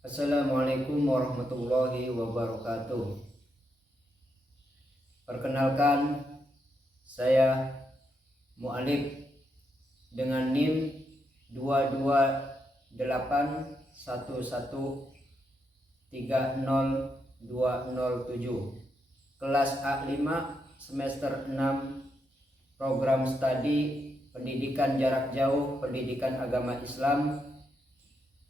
Assalamualaikum warahmatullahi wabarakatuh. Perkenalkan, saya Mu'alif dengan NIM 22811130207, kelas A5 semester 6, program studi pendidikan jarak jauh, pendidikan agama Islam,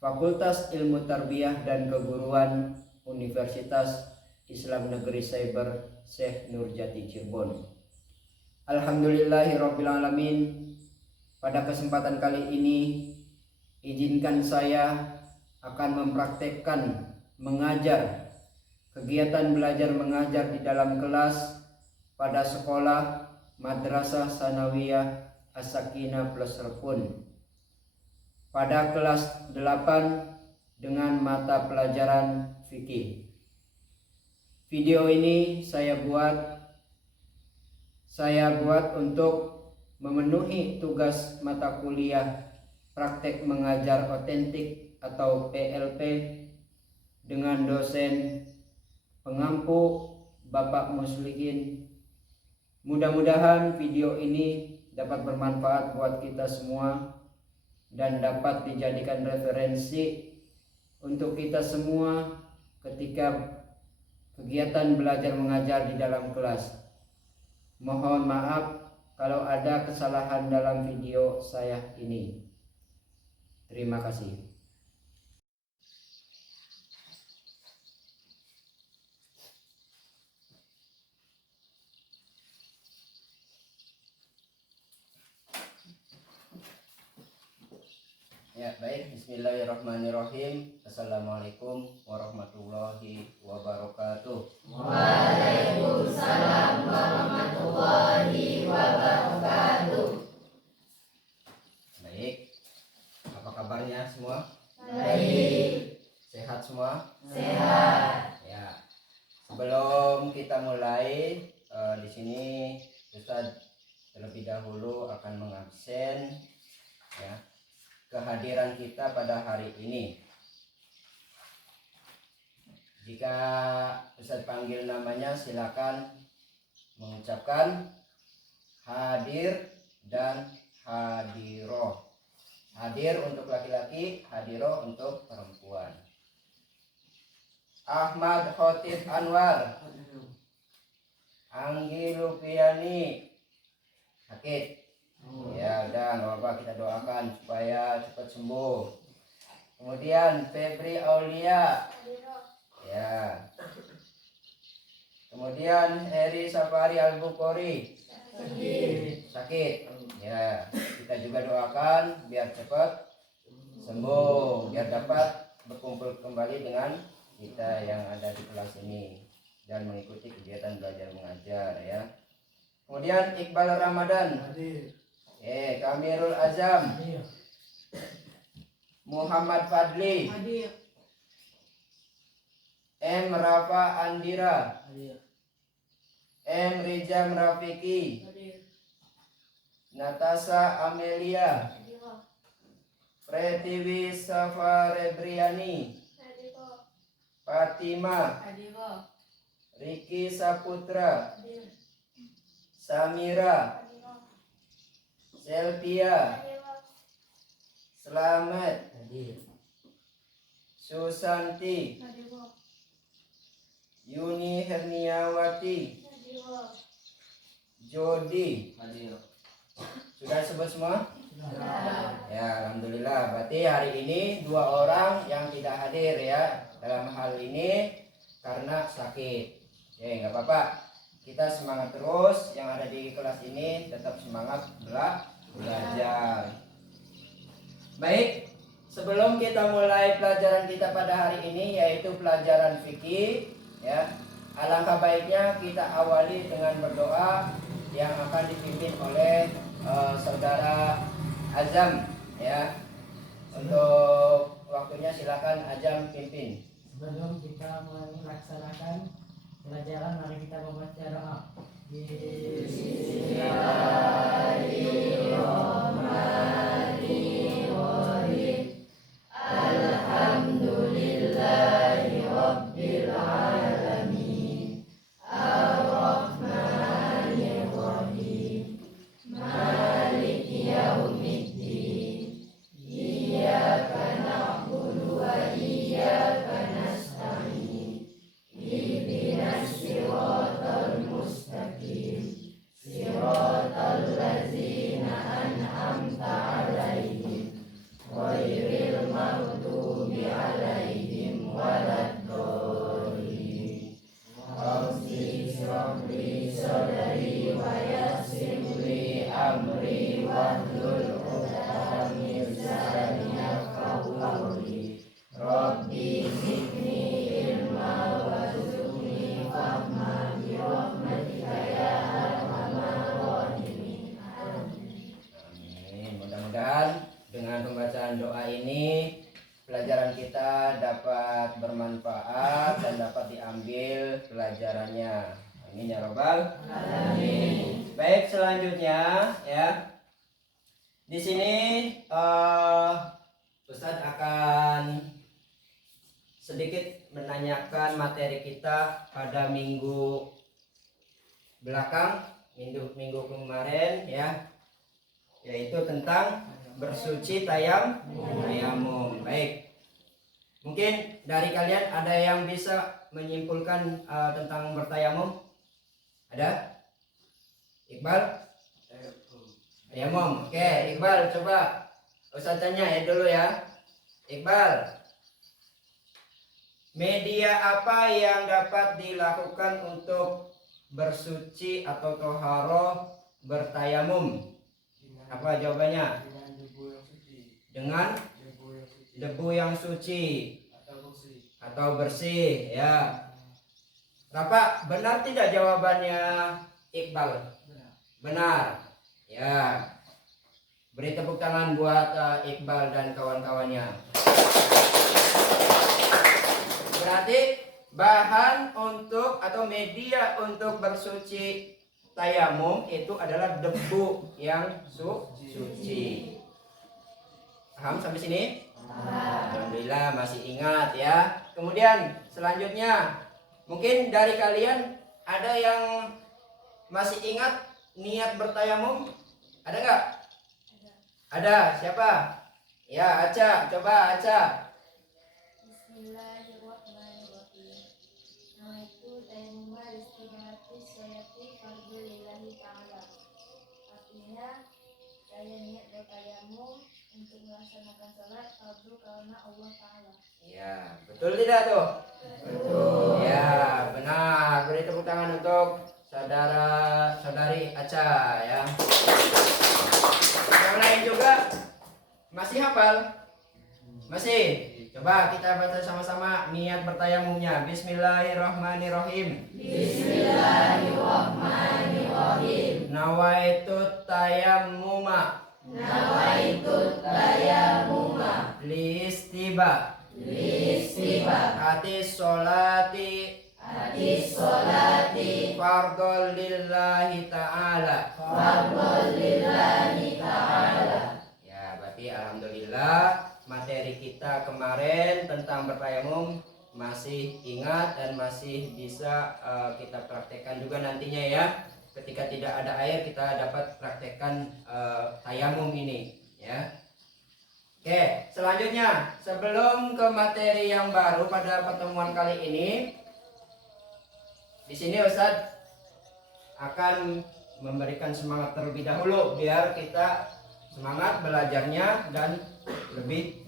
Fakultas Ilmu Tarbiyah dan Keguruan Universitas Islam Negeri Cyber Syekh Nurjati Cirebon. Alhamdulillahirrabbilalamin. Pada kesempatan kali ini, izinkan saya akan mempraktekkan mengajar kegiatan belajar mengajar di dalam kelas pada sekolah Madrasah Sanawiyah As-Sakinah Plus Repun pada kelas 8 dengan mata pelajaran fikih. Video ini saya buat untuk memenuhi tugas mata kuliah praktek mengajar otentik atau PLP dengan dosen pengampu Bapak Muslihin. Mudah-mudahan video ini dapat bermanfaat buat kita semua dan dapat dijadikan referensi untuk kita semua ketika kegiatan belajar mengajar di dalam kelas. Mohon maaf kalau ada kesalahan dalam video saya ini. Terima kasih. Ya, baik. Bismillahirrahmanirrahim. Assalamualaikum warahmatullahi wabarakatuh. Waalaikumsalam warahmatullahi wabarakatuh. Baik. Apa kabarnya semua? Baik. Sehat semua? Sehat. Ya. Sebelum kita mulai di sini Ustaz terlebih dahulu akan mengabsen ya kehadiran kita pada hari ini. Jika Ustaz panggil namanya, silakan mengucapkan hadir dan hadiroh. Hadir untuk laki-laki, hadiroh untuk perempuan. Ahmad Khotib Anwar, Anggi Lupiani sakit. Ya udah, nggak apa-apa, kita doakan supaya cepat sembuh. Kemudian Febri Aulia, ya. Kemudian Heri Safari Al-Bukhari sakit. Ya, kita juga doakan biar cepat sembuh, biar dapat berkumpul kembali dengan kita yang ada di kelas ini dan mengikuti kegiatan belajar mengajar ya. Kemudian Iqbal Ramadan, Kamirul Azam, Muhammad Fadli, M. Rafa Andira, M. Rizam Rafiki, Natasha Amelia, Pretiwi Safarebriani, Fatima, Riki Saputra, Samira, Selvia, Selamat, Susanti, Yuni Herniawati, Jody. Sudah sebut semua? Ya, alhamdulillah. Berarti hari ini 2 orang yang tidak hadir ya dalam hal ini karena sakit. Ya, nggak apa-apa. Kita semangat terus, yang ada di kelas ini tetap semangat belajar. Baik, sebelum kita mulai pelajaran kita pada hari ini yaitu pelajaran fikih ya, alangkah baiknya kita awali dengan berdoa yang akan dipimpin oleh saudara Azam ya. Untuk waktunya silakan Azam pimpin. Sebelum kita melaksanakan pelajaran, mari kita membaca doa. Bismillahirrahmanirrahim. Alhamdulillah. Mudah-mudahan dengan pembacaan doa ini pelajaran kita dapat bermanfaat dan dapat diambil pelajarannya. Amin ya robbal alamin. Baik, selanjutnya ya. Di sini Ustadz akan sedikit menanyakan materi kita pada minggu belakang, minggu kemarin ya, yaitu tentang bersuci tayamum. Baik, mungkin dari kalian ada yang bisa menyimpulkan tentang bertayamum? Ada? Iqbal? Tayamum. Oke, Iqbal coba Ustaz tanya ya dulu ya. Iqbal, media apa yang dapat dilakukan untuk bersuci atau toharoh bertayamum? Apa jawabannya? Dengan debu yang suci atau bersih ya. Bapak, benar tidak jawabannya Iqbal? Benar. Ya. Beri tepuk tangan buat Iqbal dan kawan-kawannya. Berarti bahan untuk atau media untuk bersuci tayamum itu adalah debu yang suci. Paham sampai sini? Alhamdulillah masih ingat ya. Kemudian selanjutnya, mungkin dari kalian ada yang masih ingat niat bertayamum? Ada nggak? Ada. Siapa? Ya, Aca. Coba Aca. Bismillahirrahmanirrahim. Nawaitu tayammuma istibahati sholati fardhu lillahi ta'ala. Artinya, saya niat bertayamum untuk melaksanakan salat fardu karena Allah Ta'ala. Ya, betul tidak tuh? Betul. Ya, benar. Beri tepuk tangan untuk saudari Aca ya. Yang lain juga masih hafal? Masih? Coba kita baca sama-sama niat bertayamumnya. Bismillahirrahmanirrahim. Bismillahirrahmanirrahim. Nawaitu tayammuma. Nawaitu tayammuma. Liistiba. Hati sholati. Hadis sholati. Fardhu lillahi ta'ala. Fardhu lillahi ta'ala. Ya, berarti alhamdulillah materi kita kemarin tentang bertayamum masih ingat dan masih bisa kita praktekkan juga nantinya ya. Ketika tidak ada air kita dapat praktekkan tayamum ini ya. Oke, selanjutnya sebelum ke materi yang baru pada pertemuan kali ini, di sini Ustadz akan memberikan semangat terlebih dahulu biar kita semangat belajarnya dan lebih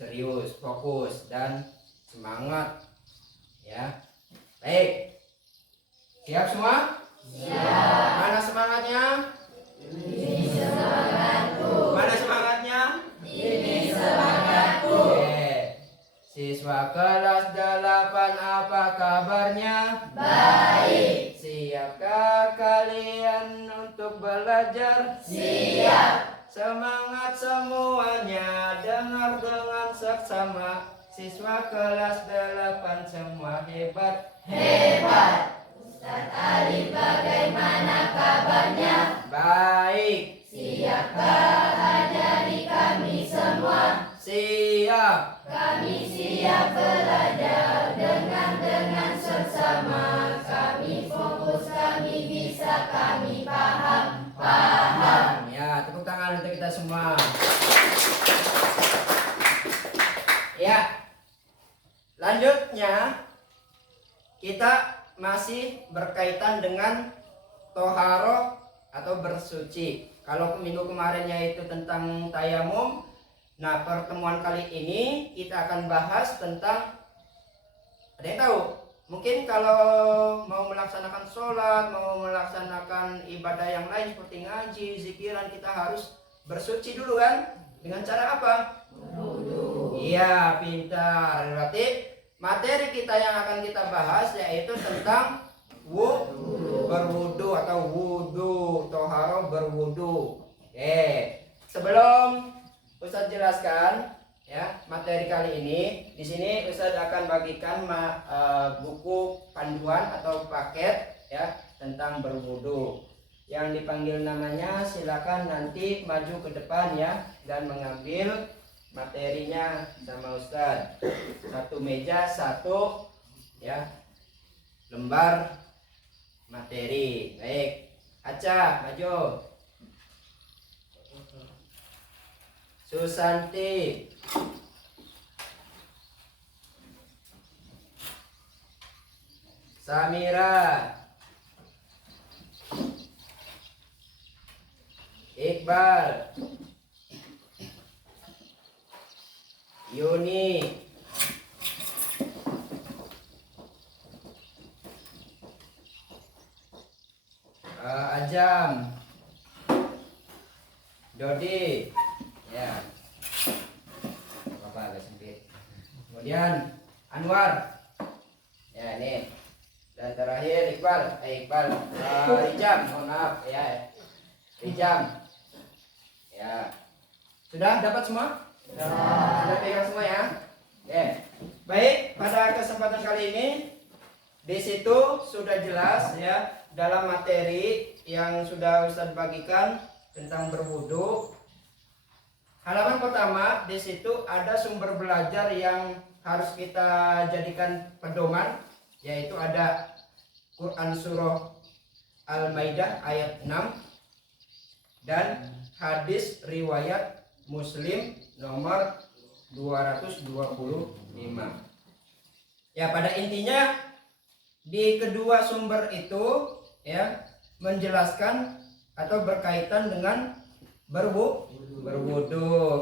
serius, fokus dan semangat ya. Baik, siap semua? Siap. Mana semangatnya? Ini semangatku. Mana semangatnya? Ini semangatku. Oke. Siswa kelas 8 apa kabarnya? Baik. Siapkah kalian untuk belajar? Siap. Semangat semuanya, dengar dengan seksama. Siswa kelas 8 semua hebat. Hebat. Ustaz Ali bagaimana kabarnya? Baik. Siapkah ajari kami semua? Siap. Kami siap belajar dengan seksama. Kami fokus, kami bisa, kami paham. Ya, tepuk tangan untuk kita semua. Ya. Lanjutnya kita masih berkaitan dengan toharoh atau bersuci. Kalau minggu kemarinnya itu tentang tayamum, nah pertemuan kali ini kita akan bahas tentang, ada yang tahu? Mungkin kalau mau melaksanakan sholat, mau melaksanakan ibadah yang lain seperti ngaji, zikiran, kita harus bersuci dulu kan? Dengan cara apa? Wudu. Iya, pintar. Berarti materi kita yang akan kita bahas yaitu tentang berwudu atau wudu, toharoh berwudu. Oke. sebelum Ustadz jelaskan ya materi kali ini, di sini Ustadz akan bagikan buku panduan atau paket ya tentang berwudu. Yang dipanggil namanya silakan nanti maju ke depan ya dan mengambil materinya sama Ustadz. Satu meja, satu ya lembar materi. Baik, Aca maju. Susanti, Samira, Iqbal, Yuni, Ajam, Dodi, ya, apa agak sempit. Kemudian Anwar, ya ini, dan terakhir Iqbal, Rijam, mohon maaf ya, Rijam, ya, sudah dapat semua? Sudah pegang semua ya? Oke, baik, pada kesempatan kali ini di situ sudah jelas ya dalam materi yang sudah Ustadz bagikan tentang berwudu. Halaman pertama di situ ada sumber belajar yang harus kita jadikan pedoman, yaitu ada Quran surah Al-Maidah ayat 6 dan hadis riwayat Muslim nomor 225. Ya, pada intinya di kedua sumber itu ya menjelaskan atau berkaitan dengan berwudu.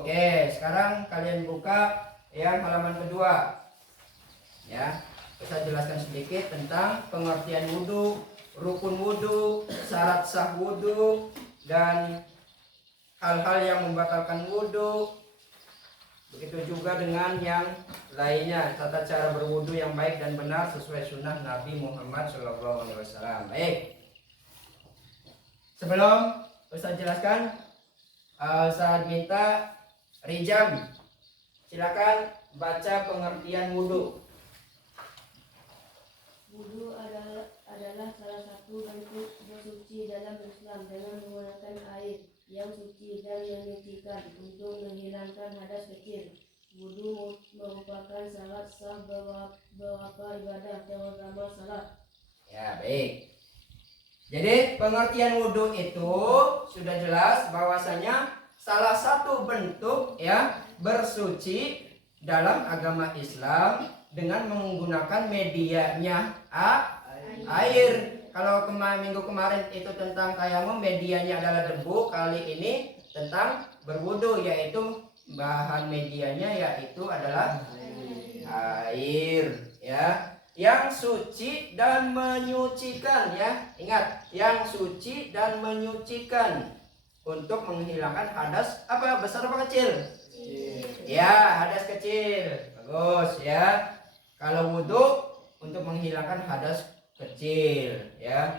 Oke, sekarang kalian buka yang halaman kedua. Ya, saya jelaskan sedikit tentang pengertian wudu, rukun wudu, syarat sah wudu, dan hal-hal yang membatalkan wudu. Begitu juga dengan yang lainnya, tata cara berwudu yang baik dan benar sesuai sunnah Nabi Muhammad SAW. Baik. Sebelum Ustaz jelaskan, Ustaz minta Rijam, silakan baca pengertian wudu. Wudu adalah salah satu bentuk bersuci dalam Islam dengan menggunakan air yang suci dan menyucikan untuk menghilangkan hadas kecil. Wudu merupakan syarat sah beberapa ibadah terutama salat. Ya, baik. Jadi pengertian wudu itu sudah jelas bahwasanya salah satu bentuk ya bersuci dalam agama Islam dengan menggunakan medianya air. Kalau minggu kemarin itu tentang tayamum, medianya adalah debu. Kali ini tentang berwudu, yaitu bahan medianya yaitu adalah air ya, yang suci dan menyucikan ya. Ingat, yang suci dan menyucikan untuk menghilangkan hadas apa, besar apa kecil? Ya, hadas kecil. Bagus ya. Kalau wudu untuk menghilangkan hadas kecil ya.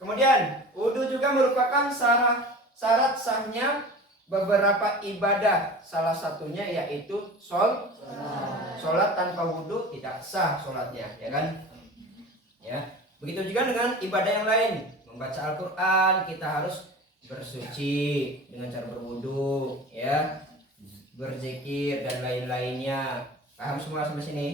Kemudian wudu juga merupakan syarat sahnya beberapa ibadah. Salah satunya yaitu sholat tanpa wudu tidak sah sholatnya, ya kan? Ya. Begitu juga dengan ibadah yang lain. Membaca Al-Quran kita harus bersuci dengan cara berwudu ya. Berzikir dan lain-lainnya. Paham semua sampai sini?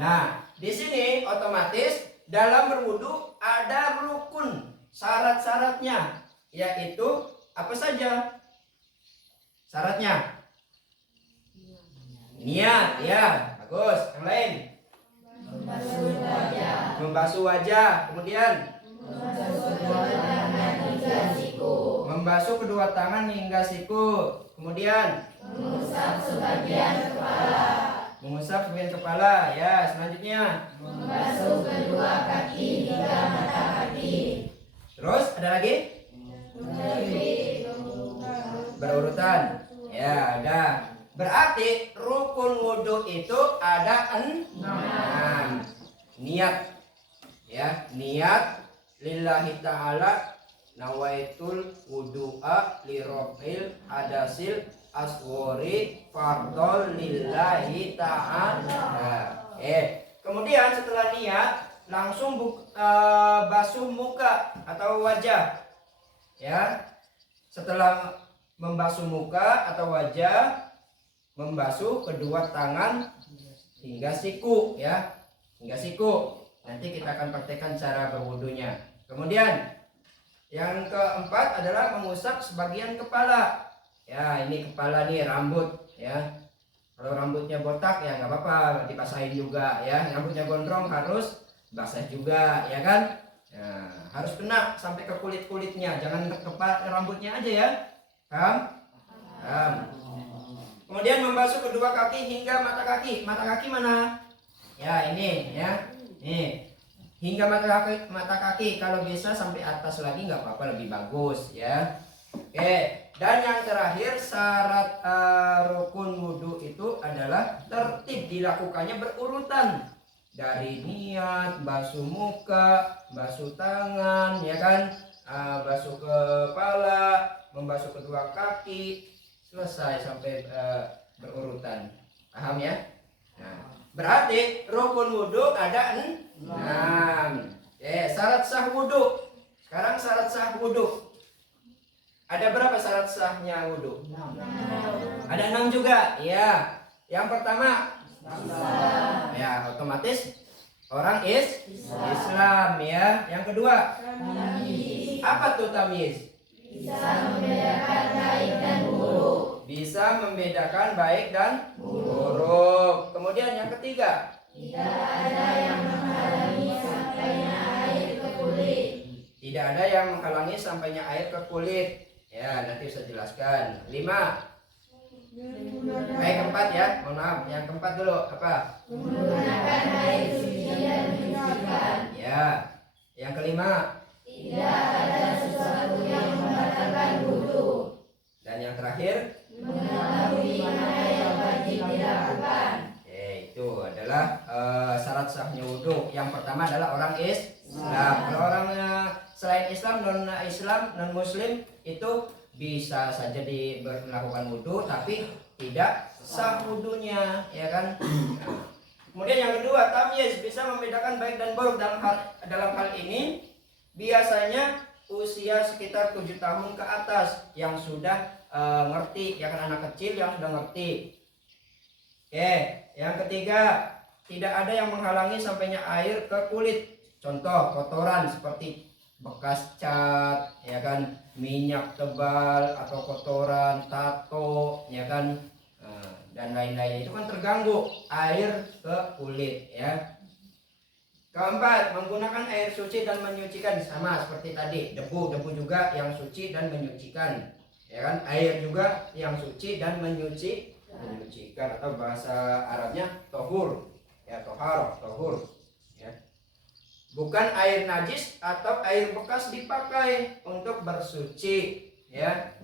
Nah, di sini otomatis dalam berwudu ada rukun syarat-syaratnya, yaitu apa saja syaratnya? Niat, ya, bagus. Yang lain? Membasuh wajah. Kemudian membasuh kedua tangan hingga siku. Kemudian mengusap sebagian kepala. Ya, selanjutnya Membasuh kedua kaki hingga mata kaki. terus ada lagi berurutan. Ya, ada. Berarti rukun wudu itu ada 6. Niat ya, niat lillahi ta'ala nawaitul wudu'a li raf'il hadasil asghari fardhol lillahi ta'ala. Kemudian setelah niat langsung basuh muka atau wajah. Ya. Setelah membasuh muka atau wajah, membasuh kedua tangan hingga siku, ya. Hingga siku. Nanti kita akan praktekkan cara berwudunya. Kemudian yang keempat adalah mengusap sebagian kepala. Ya, ini kepala nih, rambut, ya. Kalau rambutnya botak ya nggak apa-apa, dibasahin juga, ya. Rambutnya gondrong harus basah juga, ya kan? Ya, harus kena sampai ke kulit-kulitnya, jangan ke rambutnya aja, ya. Paham? Paham. Kemudian membasuh kedua kaki hingga mata kaki. Mata kaki mana? Ya, ini, ya. Nih. Hingga mata kaki, kalau bisa sampai atas lagi nggak apa-apa, lebih bagus, ya. Oke. Dan yang terakhir syarat rukun wudhu itu adalah tertib, dilakukannya berurutan. Dari niat, basuh muka, basuh tangan, ya kan, basuh kepala, membasuh kedua kaki, selesai sampai berurutan. Paham ya? Nah, berarti rukun wudhu ada 6. Syarat sah wudhu. Sekarang syarat sah wudhu. Ada berapa syarat sahnya wudhu? 6. Ada 6 juga. Ya. Yang pertama, ya otomatis orang Islam, ya. Yang kedua, apa tuh tamyiz? Bisa membedakan baik dan buruk. Bisa membedakan baik dan buruk. Kemudian yang ketiga, Tidak ada yang menghalangi sampainya air ke kulit. tidak ada yang menghalangi sampainya air ke kulit. Ya, nanti saya jelaskan. 5. Keempat ya, mohon maaf. Yang keempat dulu apa? Menggunakan air suci dan menyucikan. Ya. Yang kelima. Tidak ada sesuatu yang membatalkan wudhu. Dan yang terakhir. Mengetahui mana yang wajib dilakukan. Itu adalah syarat sahnya wudhu. Yang pertama adalah orang Islam. Kalau orang selain Islam, non Muslim itu bisa saja melakukan wudhu, tapi tidak sah wudhunya, ya kan? Nah. Kemudian yang kedua, tamyiz, bisa membedakan baik dan buruk. Dalam hal ini biasanya usia sekitar 7 tahun ke atas yang sudah ngerti, ya kan, anak kecil yang sudah ngerti. Oke, yang ketiga, tidak ada yang menghalangi sampainya air ke kulit. Contoh kotoran seperti bekas cat, ya kan, minyak tebal atau kotoran, tato, ya kan, dan lain-lain, itu kan terganggu air ke kulit, ya. Keempat, menggunakan air suci dan menyucikan, sama seperti tadi, debu juga yang suci dan menyucikan, ya kan, air juga yang suci dan menyucikan, atau bahasa Arabnya tohur, ya, tohur, ya. Bukan air najis atau air bekas dipakai untuk bersuci, ya,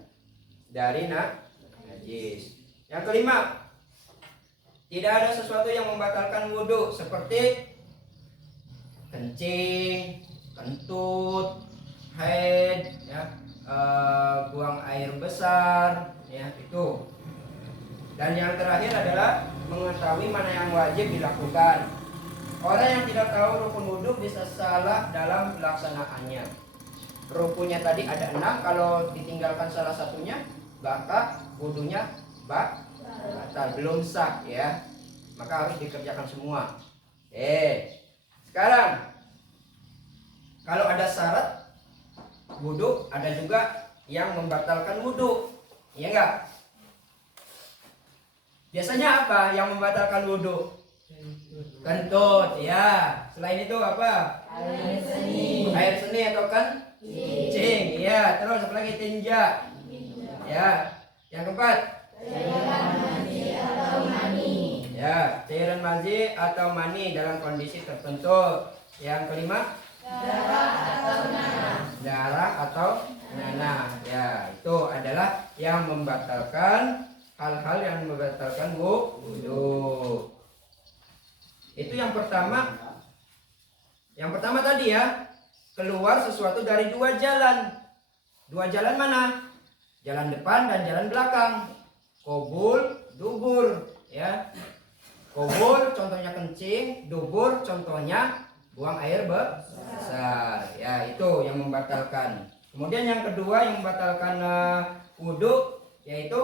dari najis. Yang kelima, tidak ada sesuatu yang membatalkan wudhu seperti kencing, kentut, haid, ya, buang air besar, ya, itu. Dan yang terakhir adalah mengetahui mana yang wajib dilakukan. Orang yang tidak tahu rukun wudhu bisa salah dalam pelaksanaannya. Rukunnya tadi ada 6, kalau ditinggalkan salah satunya, maka wudhunya batal, belum sah, ya. Maka harus dikerjakan semua. Sekarang kalau ada syarat wudhu, ada juga yang membatalkan wudhu, iya enggak? Biasanya apa yang membatalkan wudhu? Kentut, ya. Selain itu apa? Air seni atau kencing, ya. Terus apa lagi? Tinja, ya. Yang keempat, Cairan mazi atau mani. ya, cairan mazi atau mani dalam kondisi tertentu. Yang kelima, darah atau nanah, ya. Itu adalah yang membatalkan, hal-hal yang membatalkan wudhu. Itu yang pertama. Yang pertama tadi, ya, keluar sesuatu dari 2 jalan. Dua jalan mana? Jalan depan dan jalan belakang. Qubul, dubur, ya. Qubul contohnya kencing, dubur contohnya buang air besar. Ya, itu yang membatalkan. Kemudian yang kedua yang membatalkan wudhu yaitu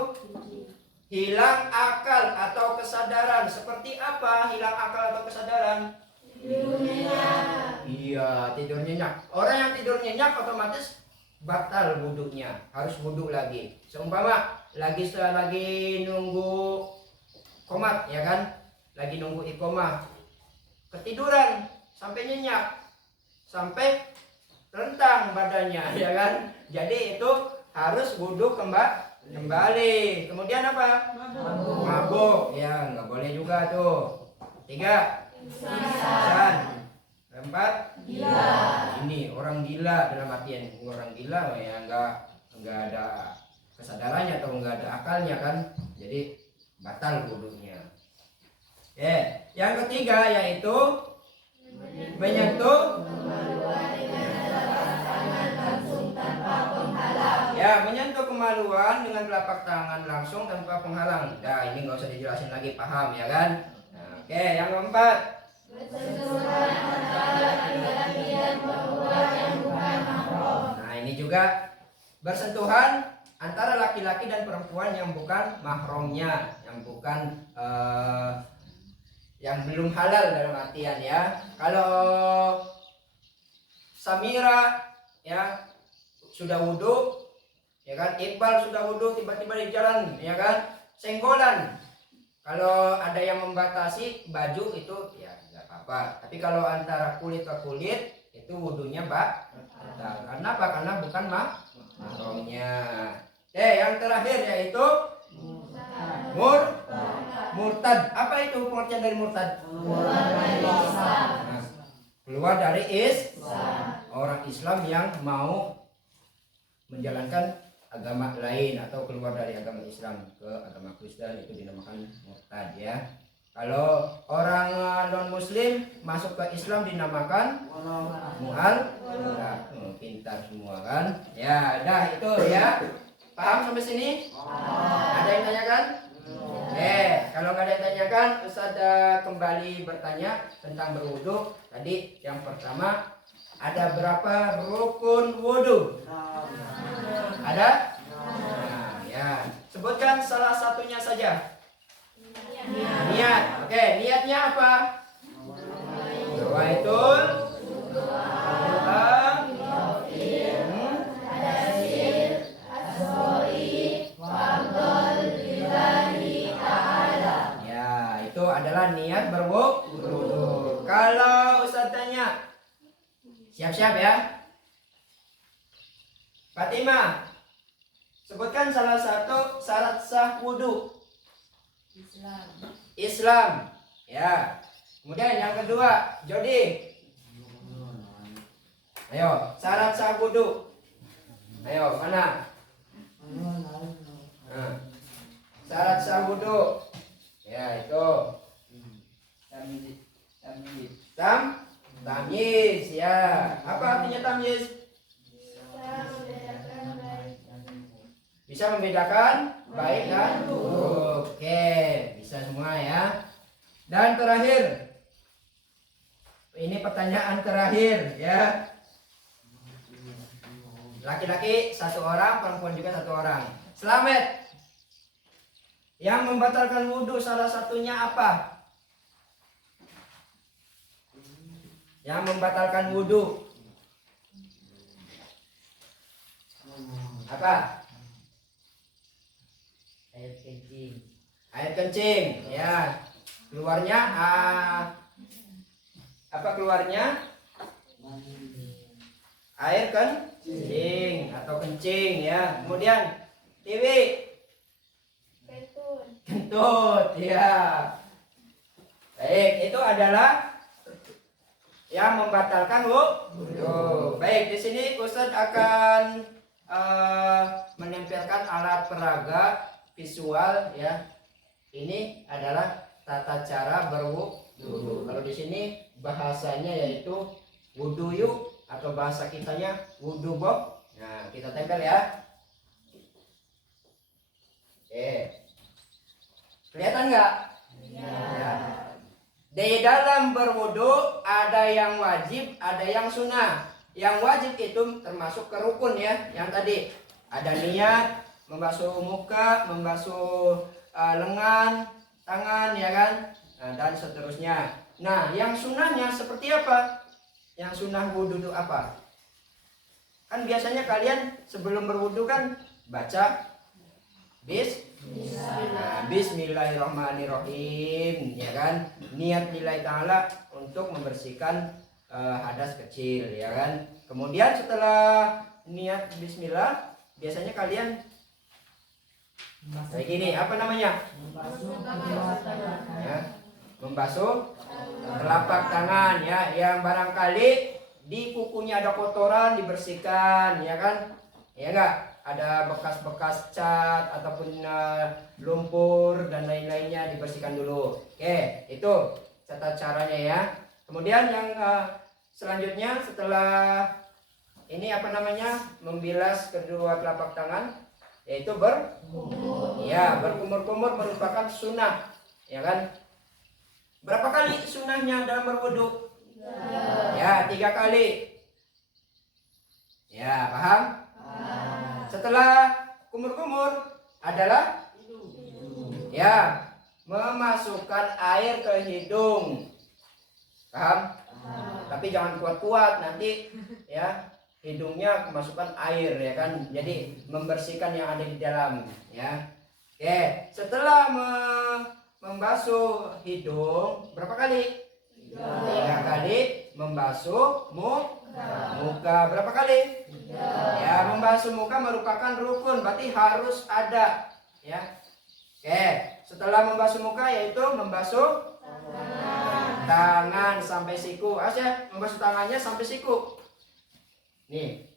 hilang akal atau kesadaran. Seperti apa hilang akal atau kesadaran? Tidur nyenyak. Iya, tidur nyenyak. Orang yang tidur nyenyak otomatis batal wudhunya, harus wudhu lagi. Seumpama lagi nunggu qomat, ya kan? Lagi nunggu iqomah, ketiduran sampai nyenyak, sampai rentang badannya, ya kan? Jadi itu harus wudhu kembali. Kemudian apa? Mabuk, ya nggak boleh juga tuh. 3, pingsan. 4, Gila. Ini orang gila, dalam artian orang gila ya nggak ada kesadarannya atau nggak ada akalnya kan, jadi batal wudhunya. Yang ketiga yaitu menyentuh menyentuh kemaluan dengan telapak tangan langsung tanpa penghalang. Nah, ini nggak usah dijelasin lagi, paham ya kan? Nah, oke, yang keempat. Nah, ini juga bersentuhan antara laki-laki dan perempuan yang bukan mahramnya, yang bukan yang belum halal dalam artian ya. Kalau Samira ya sudah wudhu, ya kan, Iqbal sudah wudhu, tiba-tiba di jalan, ya kan, senggolan. Kalau ada yang membatasi baju itu ya nggak apa-apa. Tapi kalau antara kulit ke kulit itu wudhunya batal. Karena apa? Karena bukan mahramnya. Yang terakhir yaitu murtad. Apa itu pengertian dari murtad? Keluar dari Islam. Orang Islam yang mau menjalankan agama lain atau keluar dari agama Islam ke agama Kristen itu dinamakan murtad ya. Kalau orang non muslim masuk ke Islam dinamakan mu'al. Pintar semua kan? Ya, dah itu ya. Paham sampai sini? Ada yang tanyakan? Kalau nggak ada yang tanyakan, Ustaz kembali bertanya tentang berwudu. Tadi yang pertama, ada berapa rukun wudu? Ada? Nah, ya. Sebutkan salah satunya saja. Niat. Oke, niatnya apa? Nawaitul ya, itu adalah niat berwudu. Kalau Ustaz tanya, siap-siap ya. Fatimah, sebutkan salah satu syarat sah wudu. Islam. Ya. Kemudian yang kedua, Jody. Ayo, syarat sah wudu. Ayo, mana? Nah, syarat sah wudu. Ya, itu. Tamyiz, ya. Apa artinya tamyiz? Bisa membedakan baik dan buruk. Oke, bisa semua ya. Dan terakhir, ini pertanyaan terakhir ya. Laki-laki 1 orang, perempuan juga 1 orang. Selamat. Yang membatalkan wudhu salah satunya apa? Yang membatalkan wudhu apa? Air kencing. Air kencing, ya. Keluarnya apa keluarnya? Air kencing atau kencing ya. Kemudian Tiwi. Kentut, ya. Baik, itu adalah yang membatalkan wudhu. Baik, di sini Ustaz akan menempelkan alat peraga visual ya. Ini adalah tata cara berwudu. Kalau di sini bahasanya yaitu wudu yuk atau bahasa kitanya wudu bob. Nah, kita tempel ya. Oke. Kelihatan nggak? Ya. Di dalam berwudu ada yang wajib, ada yang sunnah. Yang wajib itu termasuk ke rukun ya, yang tadi ada niat, membasuh muka, membasuh lengan, tangan ya kan, dan seterusnya. Nah, yang sunnahnya seperti apa? Yang sunnah wudu itu apa? Kan biasanya kalian sebelum berwudu kan baca Bismillahirrahmanirrahim, ya kan? Niat lillahi ta'ala untuk membersihkan hadas kecil, ya kan? Kemudian setelah niat bismillah, biasanya kalian kayak gini, apa namanya? Ya, membasuh telapak tangan, ya. Yang barangkali di kukunya ada kotoran dibersihkan, ya kan? Ya enggak? Ada bekas-bekas cat ataupun lumpur dan lain-lainnya dibersihkan dulu. Oke, itu tata caranya ya. Kemudian yang selanjutnya setelah ini apa namanya? Membilas kedua telapak tangan, yaitu berkumur-kumur merupakan sunnah, ya kan? Berapa kali sunnahnya dalam berwudu? Ya, 3 kali. Ya, paham? Setelah kumur-kumur adalah ya memasukkan air ke hidung. Paham? Tapi jangan kuat-kuat, nanti ya hidungnya kemasukan air, ya kan? Jadi membersihkan yang ada di dalam, ya. Oke, setelah membasuh hidung berapa kali? 3 kali. Membasuh muka berapa kali? Ya, membasuh muka merupakan rukun, berarti harus ada, ya. Oke, setelah membasuh muka yaitu membasuh tangan sampai siku. Aja membasuh tangannya sampai siku. Nih.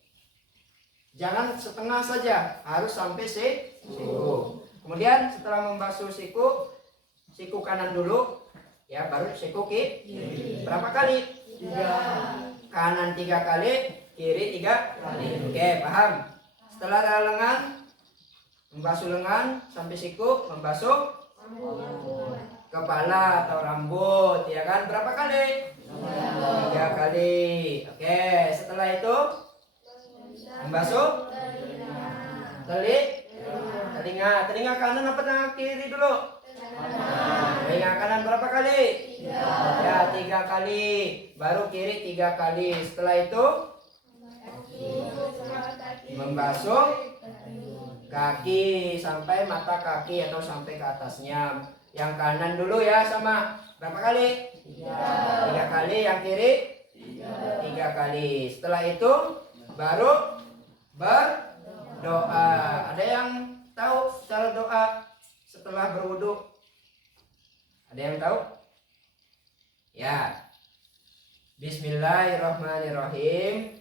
Jangan setengah saja, harus sampai siku. Kemudian setelah membasuh siku kanan dulu, ya, baru siku kiri. Berapa kali? 3. Kanan 3 kali, kiri 3 kali. Oke, paham? Setelah lengan, membasuh lengan sampai siku, membasuh kepala atau rambut, ya kan? Berapa kali? 3 kali. Oke, setelah itu membasuh telinga kanan apa telinga kiri dulu? Telinga kanan berapa kali? 3. Ya, 3 kali. Baru kiri 3 kali. Setelah itu membasuh kaki sampai mata kaki atau sampai ke atasnya. Yang kanan dulu ya, sama berapa kali? 3 kali. Yang kiri 3 kali. Setelah itu baru berdoa. Ada yang tahu cara doa setelah berwudu? Ada yang tahu? Ya. Bismillahirrahmanirrahim.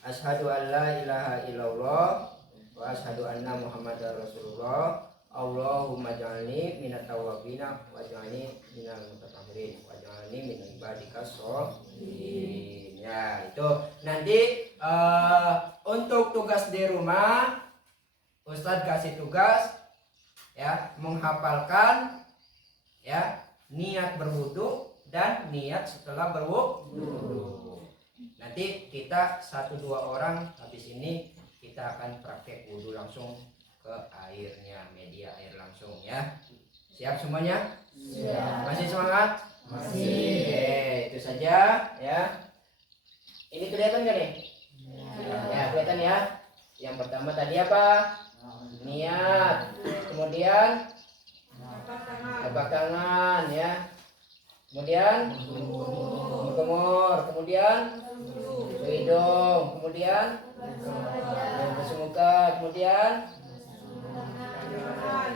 Asyhadu an la ilaha illallah wa asyhadu anna Muhammadar Rasulullah. Allahumma ja'alni minat tawwabina wa ja'alni minal mutatahhirin wa ja'alni min ibadikas sholihin. Ya, itu nanti untuk tugas di rumah Ustadz kasih tugas ya, menghafalkan ya niat berwudu dan niat setelah berwudu. Nanti kita 1-2 orang habis ini kita akan praktek wudu langsung ke airnya, media air langsung ya. Siap semuanya? Siap. Masih semangat? Masih. Oke, itu saja ya. Ini kelihatan gak nih? Ya, kelihatan ya. Yang pertama tadi apa? Niat. Kemudian telapak tangan ya. Kemudian kumur, kemudian hidung, kemudian basuh muka, kemudian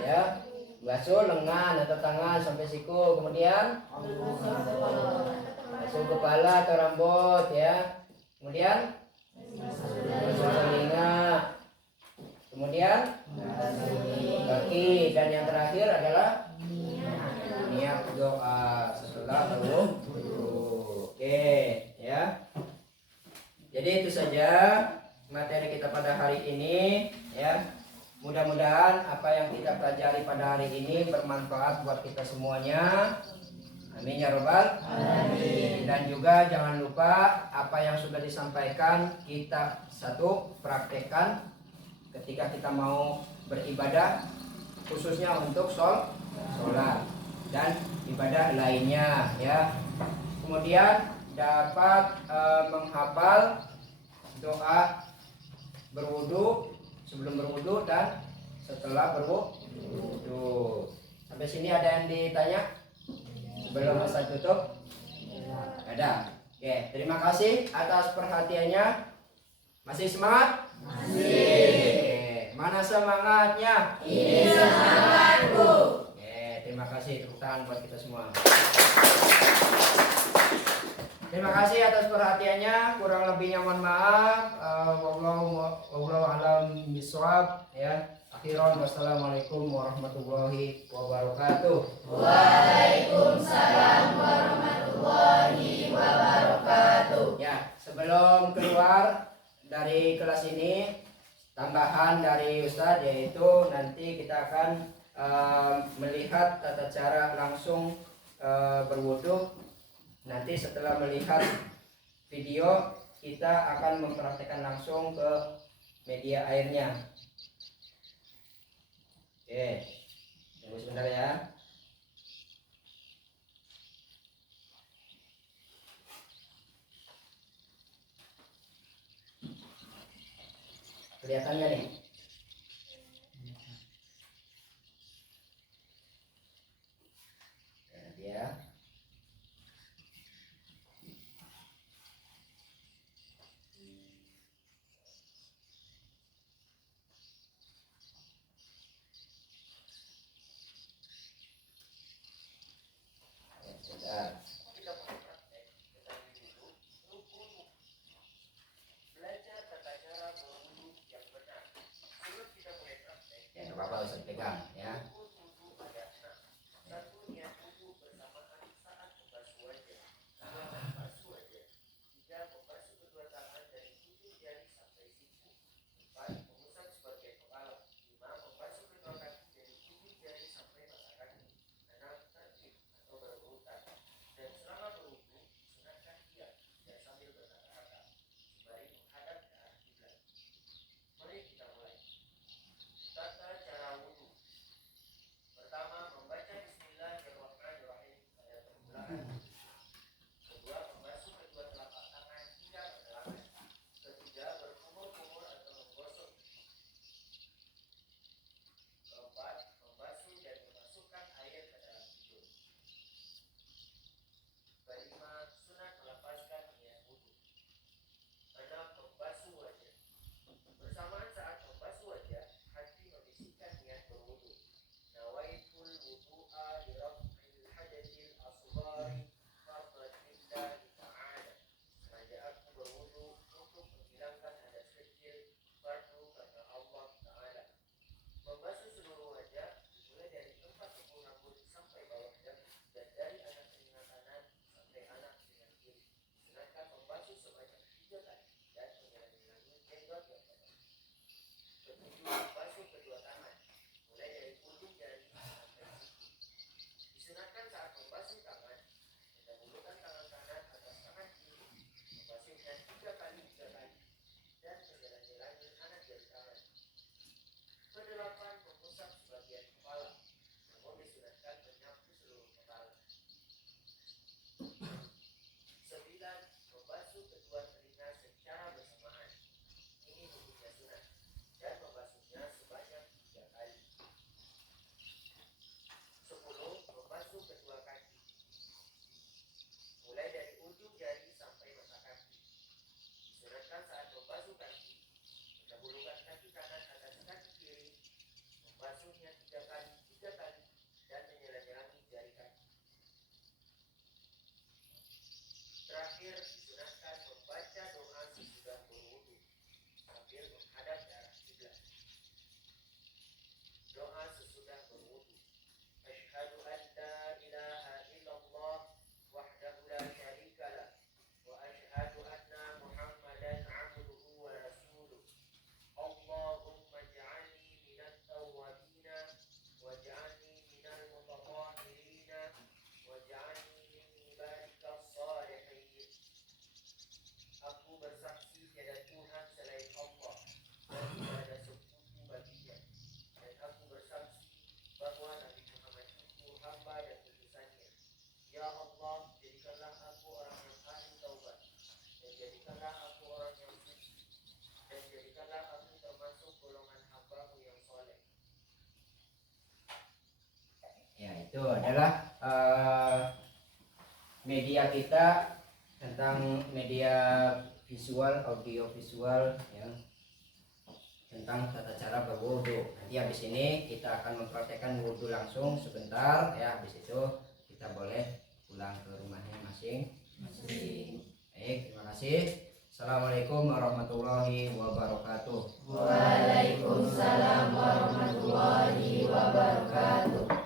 ya basuh lengan atau tangan sampai siku, kemudian basuh kepala atau rambut ya, kemudian basuh telinga, kemudian kaki, dan yang terakhir adalah niat doa setelah berwudu. Oke ya, jadi itu saja materi kita pada hari ini ya. Mudah-mudahan apa yang kita pelajari pada hari ini bermanfaat buat kita semuanya. Amin ya robbal alamin. Dan juga jangan lupa apa yang sudah disampaikan kita satu praktekkan ketika kita mau beribadah, khususnya untuk sholat dan ibadah lainnya ya. Kemudian dapat menghafal doa berwudu, sebelum berwudu dan setelah berwudu. Sampai sini ada yang ditanya? Sebelum Ustaz tutup? Ada. Oke, terima kasih atas perhatiannya. Masih semangat? Masih. Mana semangatnya? Ini semangatku. Oke, terima kasih. Tepuk tangan buat kita semua. Terima kasih atas perhatiannya. Kurang lebihnya mohon maaf. Wallahu a'lam bishawab ya. Akhiran wassalamualaikum warahmatullahi wabarakatuh. Waalaikumsalam warahmatullahi wabarakatuh. Ya, sebelum keluar dari kelas ini, tambahan dari Ustadz yaitu nanti kita akan melihat tata cara langsung berwudu. Nanti setelah melihat video, kita akan mempraktekkan langsung ke media airnya. Oke, tunggu sebentar ya. Kelihatan nggak nih? Nanti ya. Sebentar. Ya, nggak apa-apa, Ustaz pegang ya. Itu adalah media kita tentang media visual, audio visual ya, tentang tata cara berwudu. Nanti habis ini kita akan mempraktekkan wudu langsung sebentar ya. Habis itu kita boleh pulang ke rumahnya masing-masing. Baik, terima kasih. Assalamualaikum warahmatullahi wabarakatuh. Waalaikumsalam warahmatullahi wabarakatuh.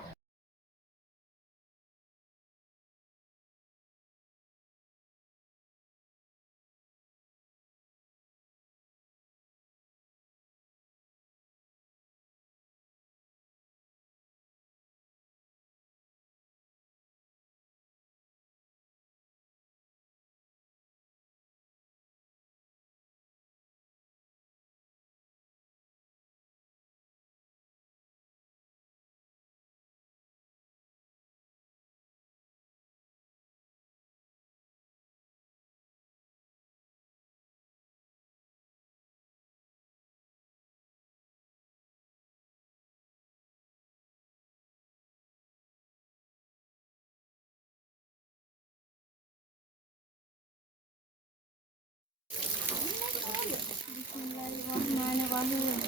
Bismillahirrahmanirrahim.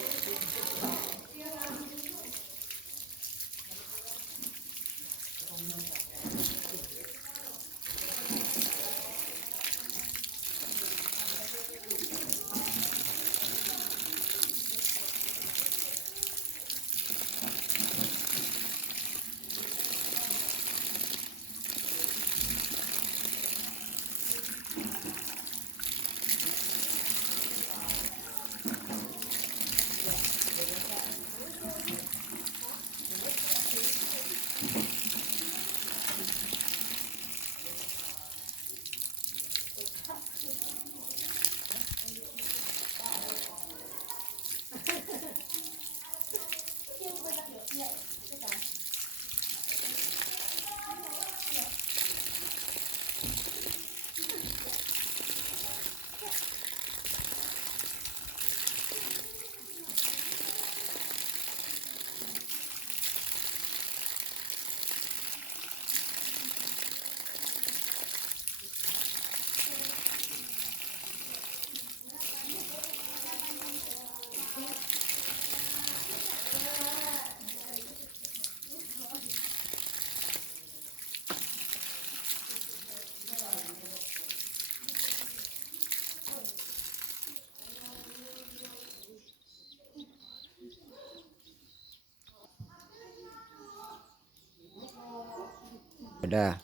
Udah.